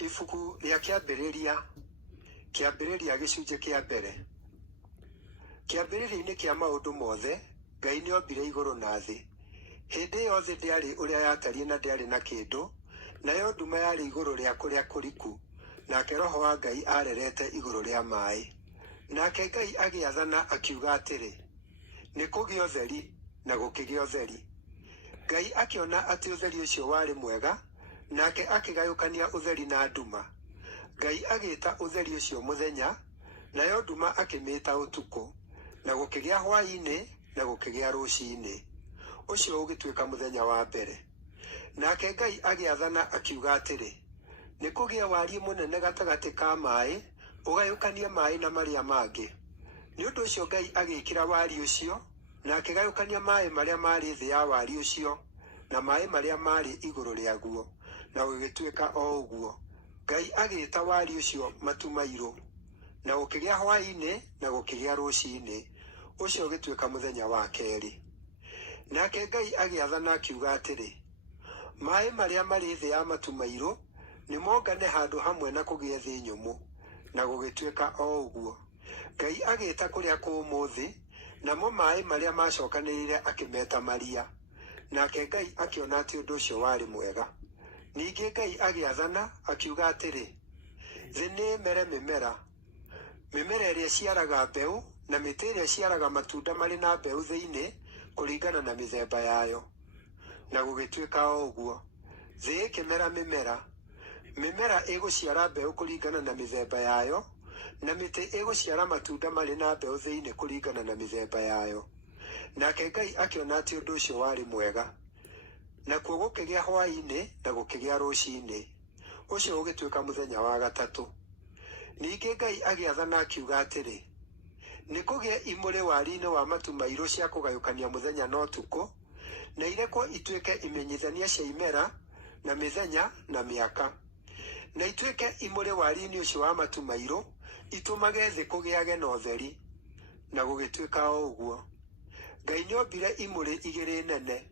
Ibuku rĩa kĩambĩrĩria gĩcunjĩ kĩa mbere. Kĩambĩrĩria-inĩ kĩa maũndũ mothe, Ngai nĩombire igũrũ na thĩ. Hĩndĩ ĩyo thĩ ndĩarĩ ũrĩa yatariĩ na ndĩarĩ na kĩndũ, nayo nduma yarĩ igũrũ rĩa kũrĩa kũriku, nake Roho wa Ngai arerete igũrũ rĩa maaĩ. Nake Ngai agĩathana akiuga atĩrĩ, nĩ kũgĩe ũtheri, na gũkĩgĩa ũtheri. Ngai akĩona atĩ ũtheri ũcio warĩ mwega, nake akĩgayũkania ũtheri na nduma. Ngai agĩĩta ũtheri ũcio mũthenya, nayo nduma akĩmĩĩta ũtukũ, na gũkĩgĩa hwaĩ-inĩ, na gũkĩgĩa rũciinĩ. Ũcio ũgĩtuĩka mũthenya wa mbere. Nake Ngai agĩathana akiuga atĩrĩ, nĩ kũgĩe wariĩ mũnene gatagatĩ ka maaĩ, ũgayũkanie maaĩ na marĩa mangĩ. Nĩ ũndũ ũcio Ngai agĩĩkĩra wariĩ ũcio, na akĩgayũkania maaĩ marĩa marĩ thĩ ya wariĩ ũcio, na maaĩ marĩa marĩ igũrũ rĩaguo, na gũgĩtuĩka o ũguo. Ngai agĩĩta wariĩ ũcio matu mairũ, na gũkĩgĩa hwaĩ-inĩ, na gũkĩgĩa rũciinĩ. Ũcio ũgĩtuĩka mũthenya wa kerĩ. Nake Ngai agĩathana akiuga atĩrĩ, maaĩ marĩa marĩ thĩ ya matu mairũ nĩ mongane handũ hamwe na kũgĩe thĩ nyũmũ, na gũgĩtuĩka o ũguo. Ngai agĩĩta kũrĩa kũmũ thĩ, namo maaĩ marĩa macokanĩrĩire akĩmeta maria. Nake Ngai akĩona atĩ ũndũ ũcio warĩ mwega. Ningĩ Ngai agĩathana akiuga atĩrĩ, thĩ nĩ ĩmere mĩmera, mĩmera ĩrĩa ĩciaraga mbeũ, na mĩtĩ ĩrĩa ĩciaraga matunda marĩ na mbeũ thĩinĩ, kũringana na mĩthemba yayo. Na gũgĩtuĩka o ũguo. Thĩ ĩkĩmera mĩmera, mĩmera ĩgũciara mbeũ kũringana na mĩthemba yayo, na mĩtĩ ĩgũciara matunda marĩ na mbeũ thĩinĩ kũringana na mĩthemba yayo. Nake Ngai akĩona atĩ ũndũ ũcio warĩ mwega. Nakuo gũkĩgĩa hwaĩ-inĩ, na gũkĩgĩa rũciinĩ. Ũcio ũgĩtuĩka mũthenya wa gatatũ. Ningĩ Ngai agĩathana akiuga atĩrĩ, nĩ kũgĩe imũrĩ wariĩ-inĩ wa matu mairũ cia kũgayũkania mũthenya na ũtukũ, na irekwo ituĩke imenyithania cia imera, na mĩthenya, na mĩaka. Na ituĩke imũrĩ wariĩ-inĩ ũcio wa matu mairũ, itũmage thĩ kũgĩage na ũtheri. Na gũgĩtuĩka o ũguo. Ngai nĩombire imũrĩ igĩrĩ nene.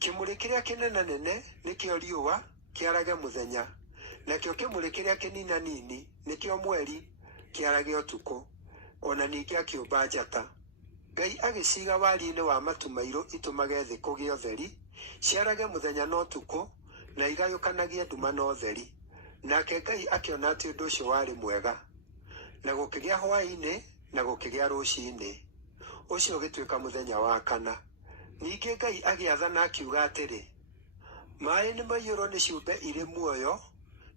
Kĩmũrĩ kĩrĩa kĩnenanene nĩkĩo riũa, kĩarage mũthenya. Nakĩo kĩmũrĩ kĩrĩa kĩninanini nĩkĩo mweri, kĩarage ũtukũ. Ona ningĩ akĩũmba njata. Ngai agĩciiga wariĩ-inĩ wa matu mairũ itũmage thĩ kũgĩe ũtheri, ciarage mũthenya na ũtukũ, na igayũkanagie nduma na ũtheri. Nake Ngai akĩona atĩ ũndũ ũcio warĩ mwega. Na gũkĩgĩa hwaĩ-inĩ, na gũkĩgĩa rũciinĩ. Ũcio ũgĩtuĩka mũthenya wa kana. Ningĩ Ngai agĩathana akiuga atĩrĩ, maaĩ nĩ maiyũrwo nĩ ciũmbe irĩ muoyo,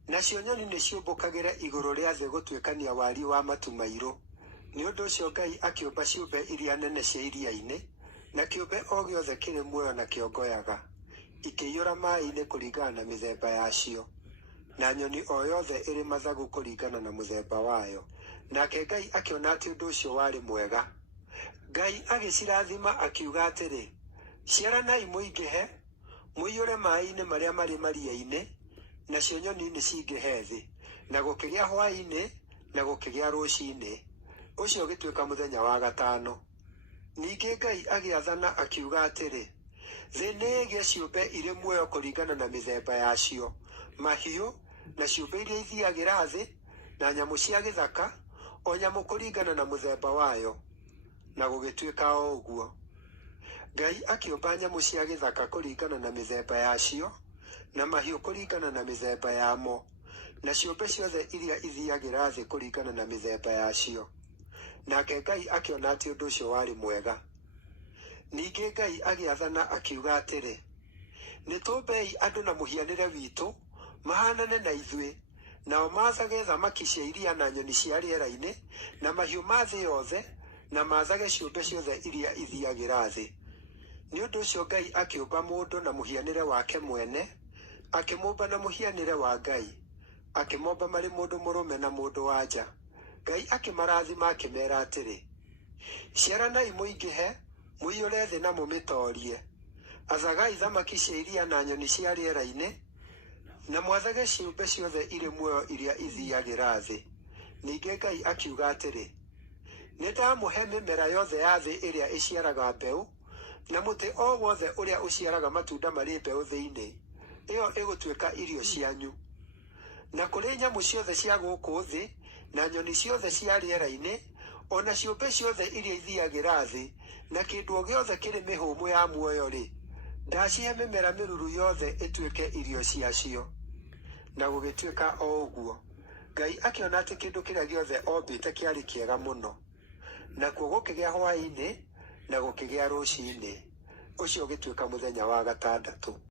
nacio nyoni nĩ ciũmbũkagĩre igũrũ rĩa thĩ gũtuĩkania wariĩ wa matu mairũ. Nĩ ũndũ ũcio Ngai akĩũmba ciũmbe iria nene cia iria-inĩ, na kĩũmbe o gĩothe kĩrĩ muoyo na kĩongoyaga, ikĩiyũra maaĩ-inĩ kũringana na mĩthemba yacio, na nyoni o yothe ĩrĩ mathagu kũringana na mũthemba wayo. Nake Ngai akĩona atĩ ũndũ ũcio warĩ mwega. Ngai agĩcirathima akiuga atĩrĩ, ciaranai mũingĩhe, mũiyũre maaĩ-inĩ marĩa marĩ maria-inĩ, nacio nyoni nĩ cingĩhe thĩ. Na gũkĩgĩa hwaĩ-inĩ, na gũkĩgĩa rũciinĩ. Ũcio ũgĩtuĩka mũthenya wa gatano. Ningĩ Ngai agĩathana akiuga atĩrĩ, thĩ nĩ ĩgĩe ciũmbe irĩ muoyo kũringana na mĩthemba yacio, mahiũ, na ciũmbe iria ithiagĩra thĩ, na nyamũ cia gĩthaka, o nyamũ kũringana na mũthemba wayo. Na gũgĩtuĩka o ũguo. Ngai akĩũmba nyamũ cia gĩthaka kũringana na mĩthemba yacio, na mahiũ kũringana na mĩthemba yamo, na ciũmbe ciothe iria ithiagĩra thĩ kũringana na mĩthemba yacio. Nake Ngai akĩona atĩ ũndũ ũcio warĩ mwega. Ningĩ Ngai agĩathana akiuga atĩrĩ, nĩtũmbei andũ na mũhianĩre witũ, mahanane na ithuĩ, nao maathage thamaki cia iria na nyoni cia rĩera-inĩ, na mahiũ ma thĩ yothe, na maathage ciũmbe ciothe iria ithiagĩra thĩ. Nĩ ũndũ ũcio Ngai akĩũmba mũndũ na mũhianĩre wake mwene, akĩmũmba na mũhianĩre wa Ngai, akĩmomba marĩ mũndũ mũrũme na mũndũ wa nja. Ngai akĩmarathima akĩmeera atĩrĩ, ciaranai mũingĩhe, mũiyũre thĩ na mũmĩtoorie. Athagai thamaki cia iria na nyoni cia rĩera-inĩ, na mwathage ciũmbe ciothe irĩ muoyo iria ithiagĩra thĩ. Ningĩ Ngai akiuga atĩrĩ, nĩndamũhe mĩmera yothe ya thĩ ĩrĩa ĩciaraga mbeũ, na mũtĩ o wothe ũrĩa ũciaraga matunda marĩ mbeũ thĩinĩ, ĩyo ĩgũtuĩka irio cianyu. na kũrĩ nyamũ ciothe cia gũkũ thĩ na nyoni ciothe cia rĩera-inĩ, ona ciũmbe ciothe iria ithiagĩra thĩ, na kĩndũ o gĩothe kĩrĩ mĩhũmũ ya muoyo-rĩ, ndacihe mĩmera mĩruru yothe ĩtuĩke irio ciacio. Na gũgĩtuĩka o ũguo. Ngai akĩona atĩ kĩndũ kĩrĩa gĩothe ombĩte kĩarĩ kĩega mũno. Nakuo gũkĩgĩa hwaĩ-inĩ na gũkĩgĩa rũciinĩ. Ũcio ũgĩtuĩka mũthenya wa gatandatũ.